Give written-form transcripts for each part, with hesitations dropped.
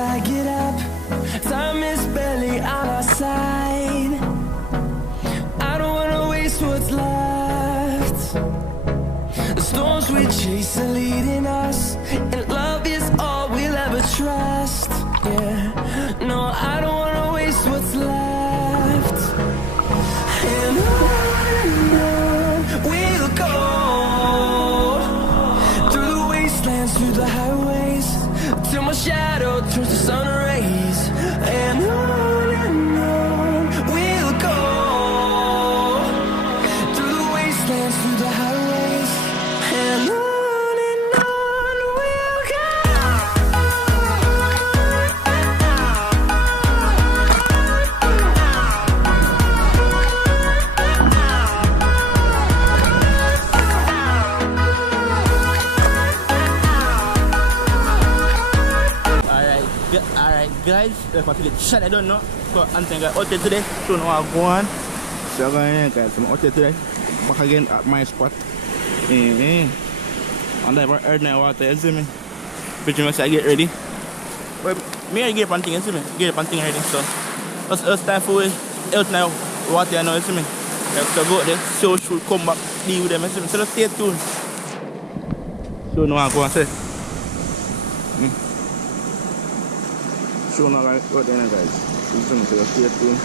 I get up. Time is barely on our side. I don't wanna waste what's left. The storms we chase are leading us, and love is all we'll ever trust. Yeah, no, I don't wanna waste what's left. And on we'll go, through the wastelands, through the highways, till my shadow turns to sun rays. And on we'll go, through the wastelands, through the highways, and on we'll go. Alright guys, if I feel it shut I don't know. So I'm thinking out there today, don't know how to go on. So I'm going guys, I'm out there today. Back again at my spot. And I've heard my water, you see me? Pretty much I get ready. But me I get one thing, you see me? Get one thing ready. So it's time for out now water you know, you see me? So go out there, so should come back, deal with them, you see me? So let's stay tuned. So now I go and say. So now I got there guys. So let's stay tuned.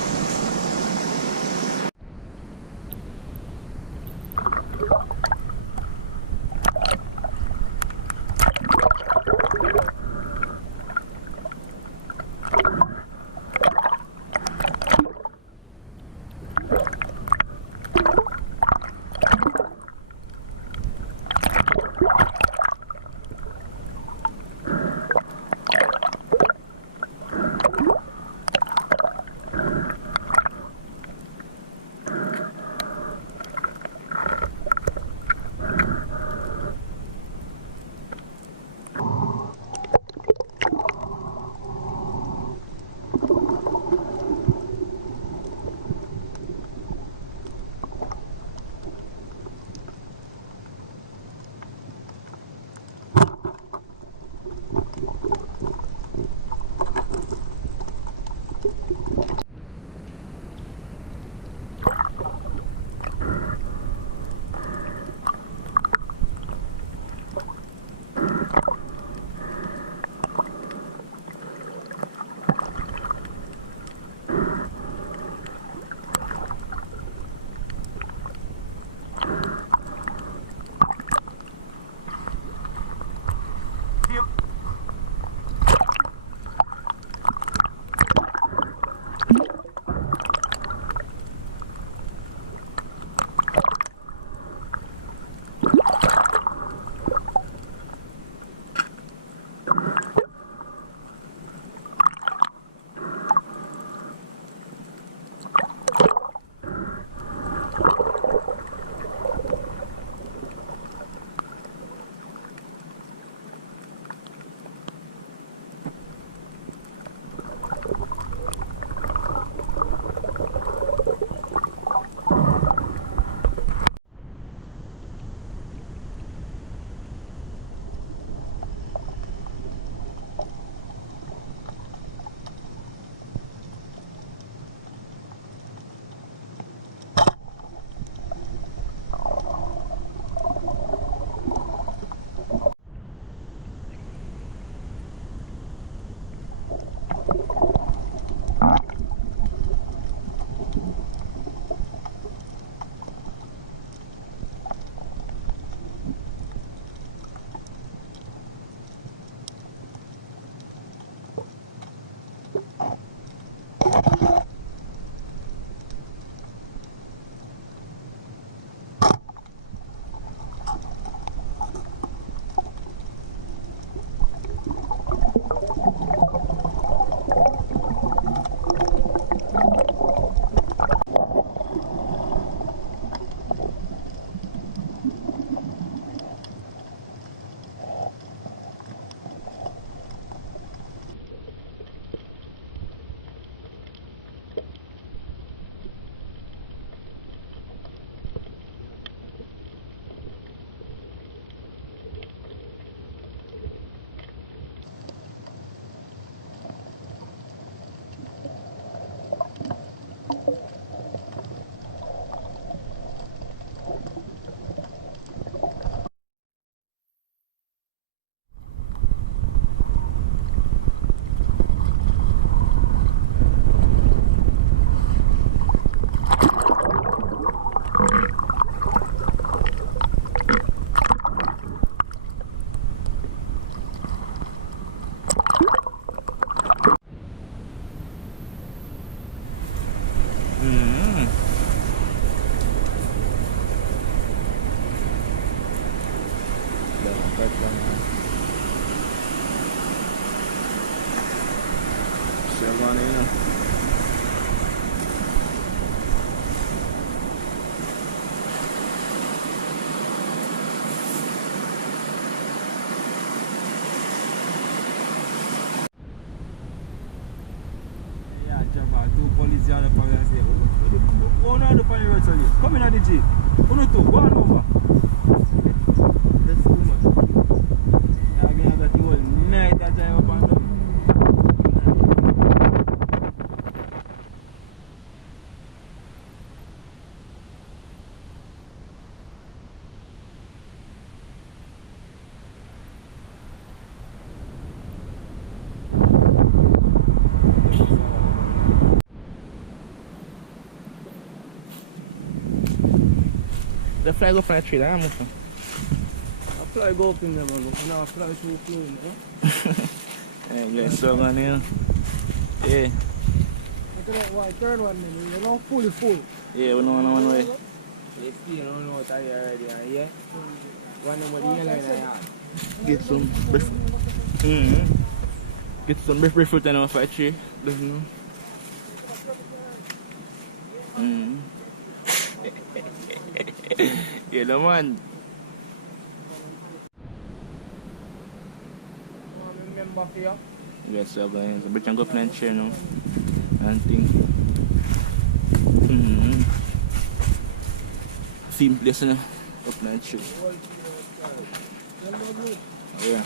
going in, you know. Yeah, jump out. Two police on the power and say, go on the power road, tell you. Come in at the jeep. Uno two, go on over. That's too much. Yeah, again, I got the whole night that I up and down. The flag up on the tree, I'm I fly go up in there, man. Now I fly through plane, eh? Yeah, guys, so going in. Yeah. Look at that white third one, man. They're not fully full. Yeah, we know one way. They still don't know what I already are, yeah? One of the yellow in the yard. Get some bread. Get some bread fruit and off a tree. Doesn't know. Yeah, no man. Remember for you? Yes, so going so we can go up and chair now. And thing. Theme place now. Up and chair. Yeah.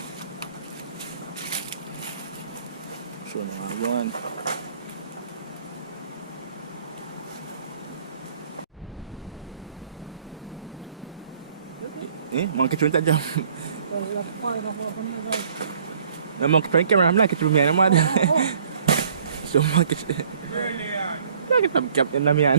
Show me how going. Monkey trying to jump. The monkey trying to camera, I'm like it to me, I'm mad. So monkey. Like it, I'm captain, I'm here.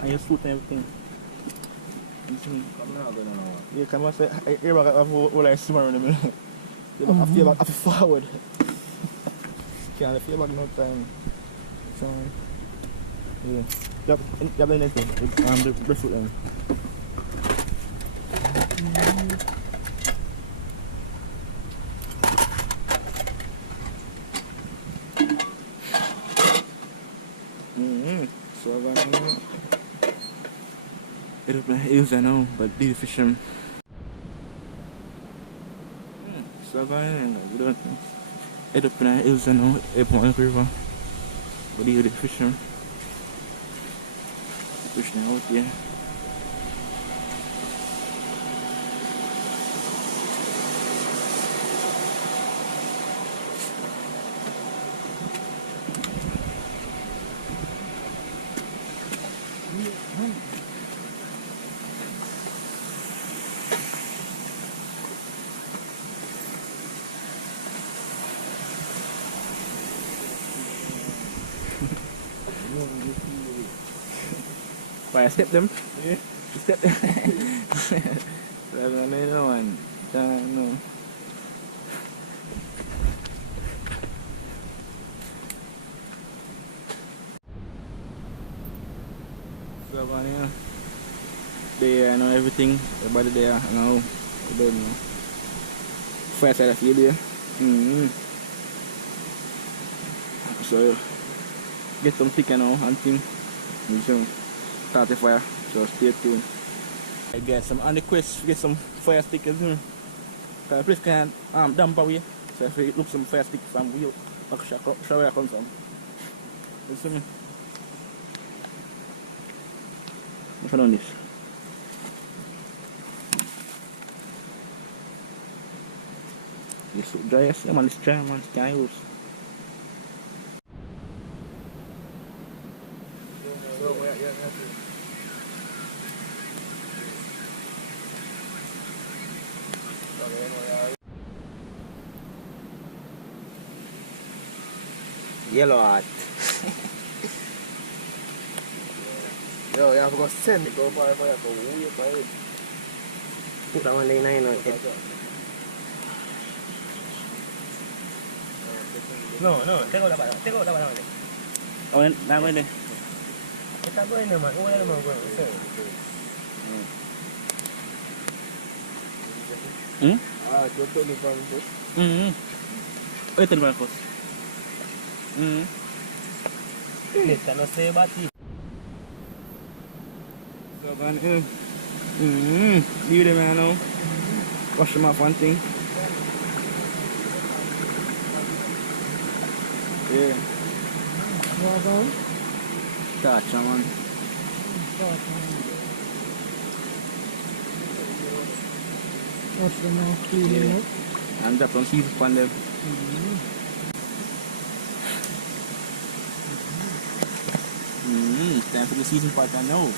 And your suit and everything. Yeah, come on, say, here I have all I swimmer in the middle. I feel back, I feel forward. Can't feel back no time. So, yeah. You have the next one. The breastfoot then. So I'm gonna use I know, but the fishing. So I'm gonna do it up in use I know, a river. But the fishing. Fishing out here. Why I step them? Yeah. Step them. That's another one. No. So yeah. There I know everything. Everybody there. I know. I don't know. First side of you there. So get some thick now and thing. Start the fire, so stay tuned. I guess I'm on the quest to get some fire stickers. The place can damp away, so if you look some fire sticks from wheel, I'll show where I come from. You see me? Look at this. This so dry, yes, man. It's dry, man. It's can't use. Yellow heart. Yo, you have to go send it. Go for it, for it. Put that one in the 9 or 10. No, take out that one. Take out that one. Oh, now go in there. It's not going there, man. Go there, man. Just tell me from this. Wait till my first. Yes, can I say about it? So, man, leave them here now. Wash them off one thing. Yeah. Walk on. Touch, man. Wash them out, clean them up. And drop some seafood upon them. Time for the season part I know.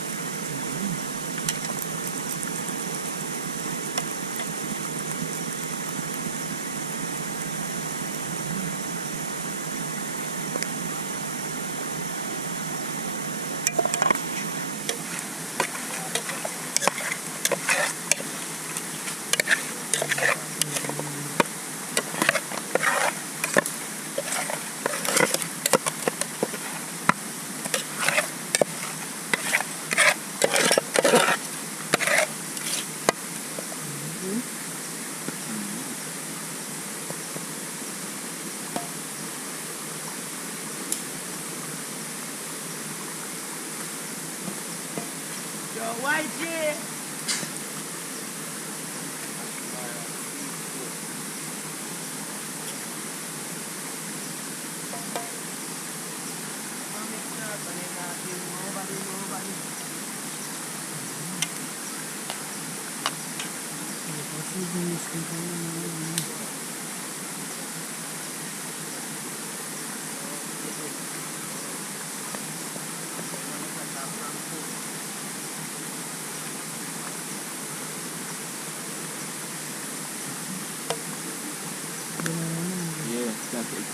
Yeah, that's it.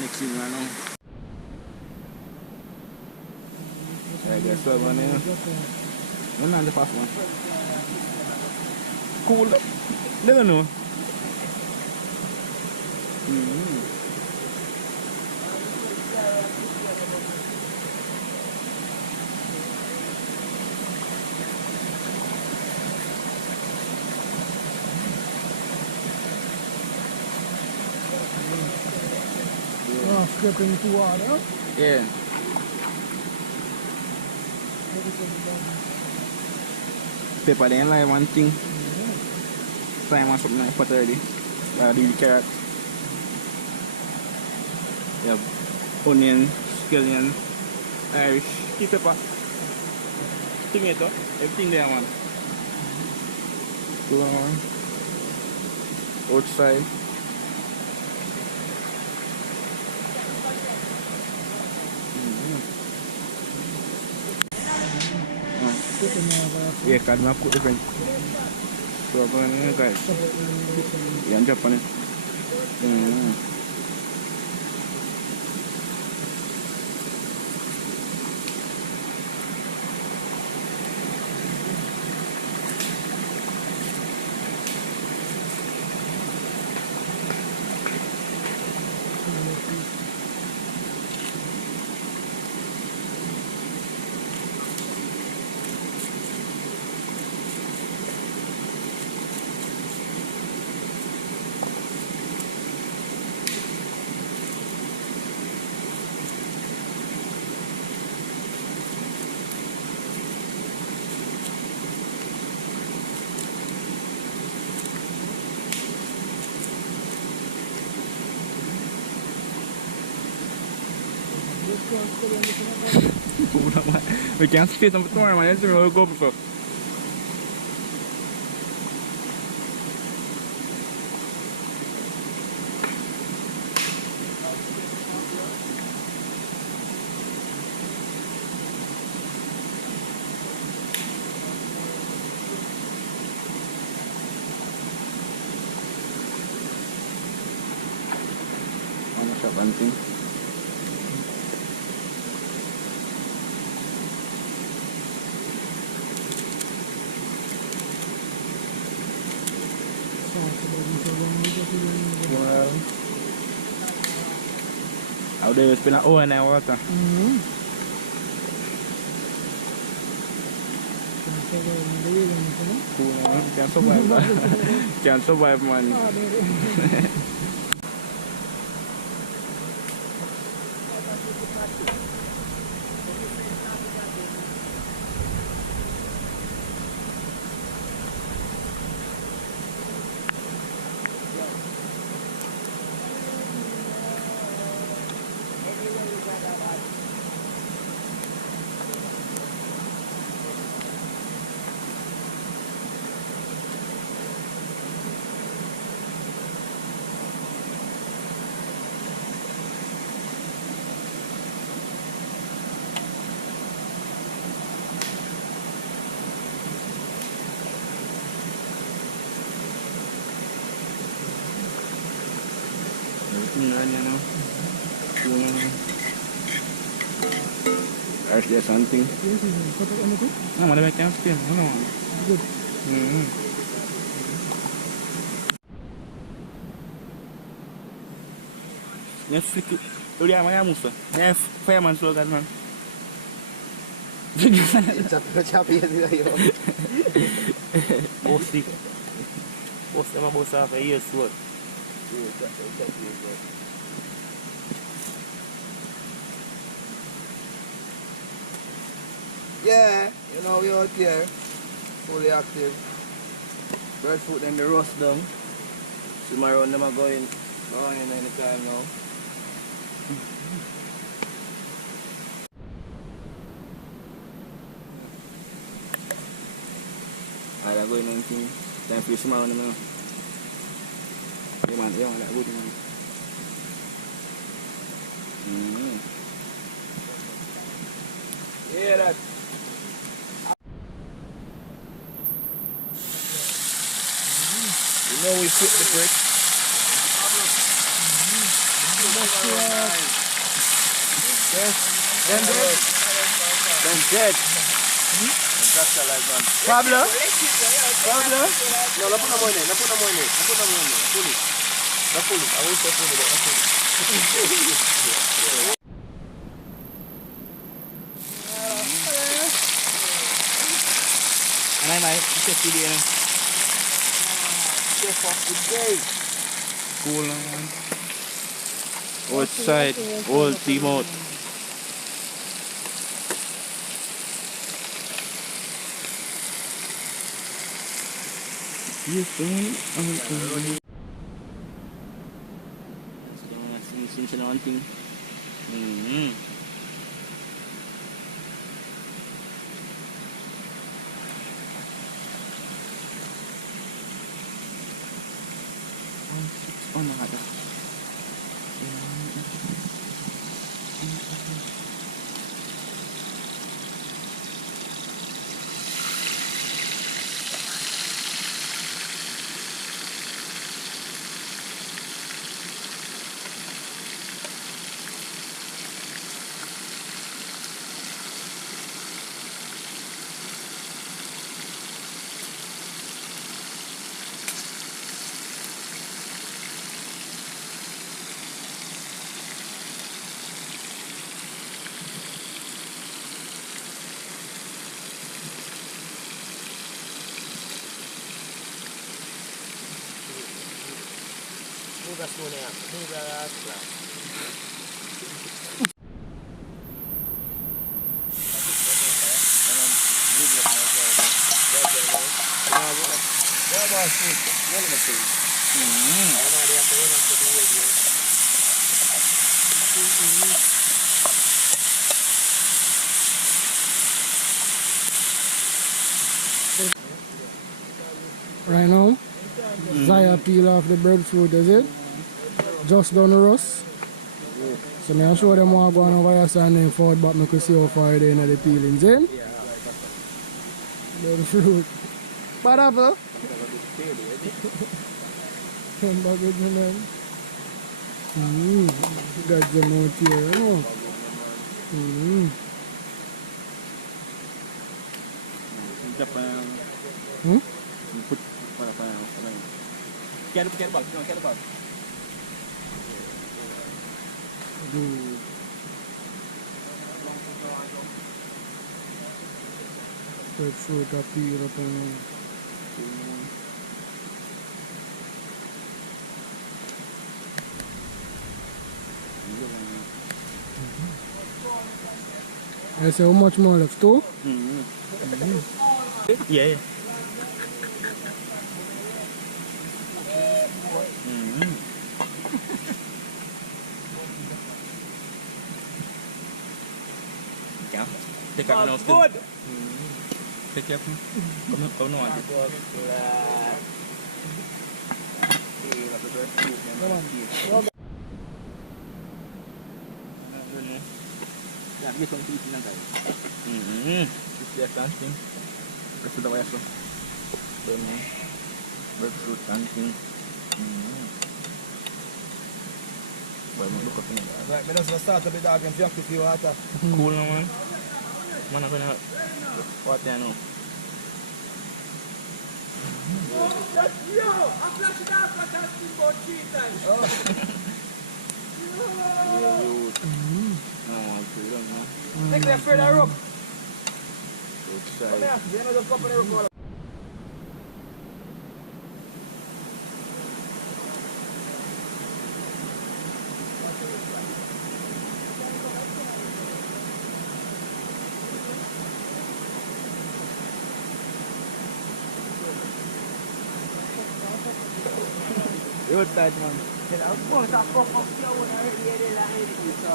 Next thing I know. I guess so, man. One on the first one. Cool. They don't know. Oh, scraping into water. Yeah. Pepper then like one thing. Fry one something like pot already. Do the carrot. Yeah. Onion, scallion, Irish, tea pepper, tomato, everything there, man. Go on. Outside. Yeah, because I cook different. So I'm going to guys. Yeah, I'm just on it. We can't stay some tomorrow, man. Let's see where we go before. One thing. Out there, it's been an hour and a water. Can't survive. Can't survive, man. There's something. No, what I can't spin. No. Good. Let's flick it. Oh, yeah, my arms. Yeah, fireman, so that man. Boss them about half a year's work. Yeah, you know we out here, fully active. Bird food them the rust down. Tomorrow them are going anytime now. I'm going on thing. Time for you tomorrow now. Yeah man, that good man. Yeah, that. You know we flip the brick. Then dead. Then dead. That's a like one. Pablo? Pablo? No, no put no money. No put no money. No put no money. Pull it. No pull it. I will say pull it. Này, check video này. Chef of the day. Cool man. Outside, old team out. Yes, since one thing. Oh my god. right now. Zaya peel off the breadfruit, is it? Just done roast. So I'm sure them want to go on over here and then forward back, make we see how far they in the peelings, eh? Breadfruit. Bad apple? That's the note here, you know. Get the bag. Good. Breadfruit up here up and I say how much more left? 2? Yeah. Take up now still. Good. Take up. Come on. Yeah, get some teeth in that guy. This something. Let's do the way so. Breadfruit something. Well, look up in there. Right, I just start up the dog and drop the water. Cool now, man. Man, I'm gonna what there now. I flashed it out for that about 3 times. Take that further up. Come here, you know the company rope. You're tight, man. I'm going to pop up here when I hear the line, so.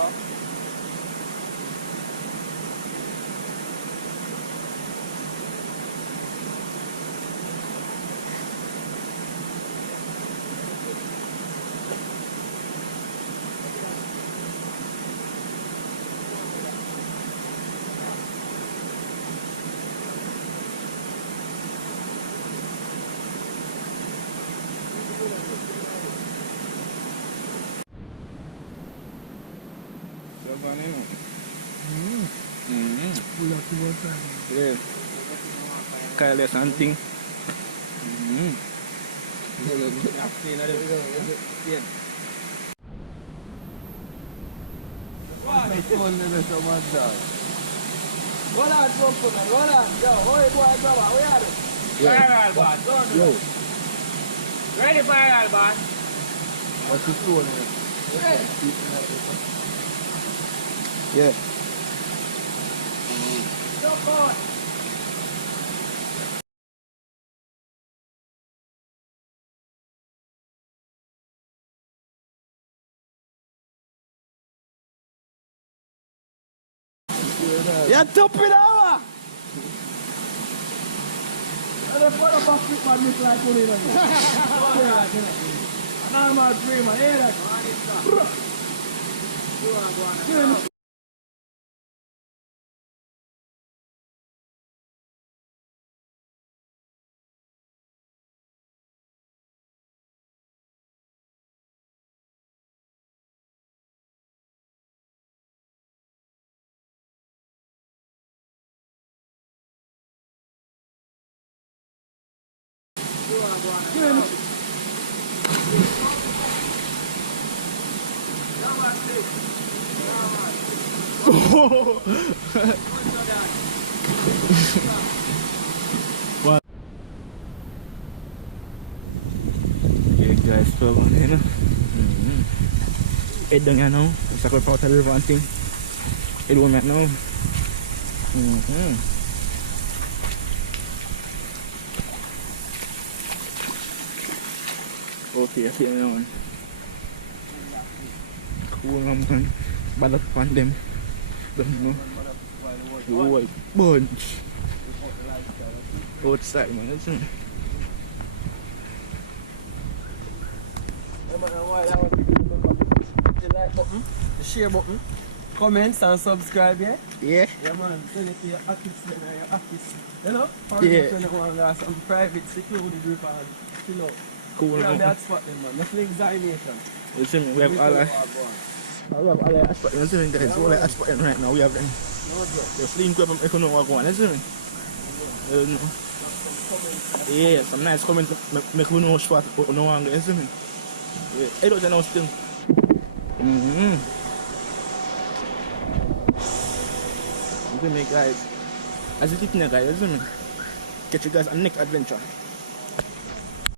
Yeah. Kaya something. Ready for it, boss? What's the stone here? Ready. Yeah. Jump on. Yeah, top it out. The photo of Africa man look like Culinary. A normal dreamer, hear that? What? Okay guys, so ano? Edong yan no. Sa ko pa tayo wanting. Edong yan no. Okay, kasi ano naman. Cool naman. Balat pandem. Don't know. White bunch. Outside man, isn't it? button, the share button, comments and subscribe, yeah? Yeah. Yeah, man. Send it to your artists and your artists. You know? Yeah. When you want to have some private security group and, you know. Cool. Yeah, that's what them, man. Nothing examination. You see me? We have all our hotspot. You see me, guys? All our hotspot right now. We have them. Just link up and make you know what's going on. You see me? Yeah, some nice comments make you know what you know what you see me? Yeah. I don't know still. You see me, guys? As you keep there, guys, you see me? Catch you guys on the next adventure.